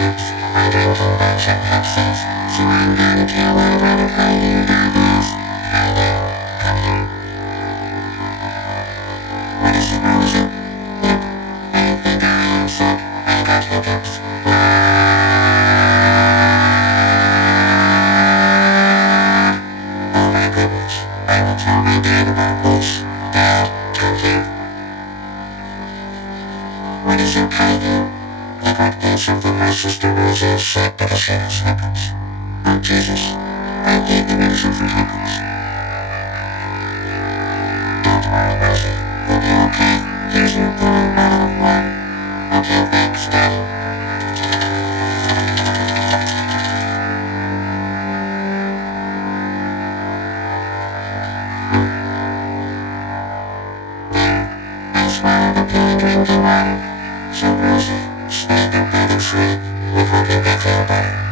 What is it for you? I got this something my sister Rosie said that I should have Hiccups. Oh Jesus, I hate the name for Hiccups. Don't worry, Rosie. You'll be okay. Here's your blue bottle of water. Okay, thanks, Dad. I swallowed a big drink of water. So Rosie, stay the hard and sleep. You hope you can feel better.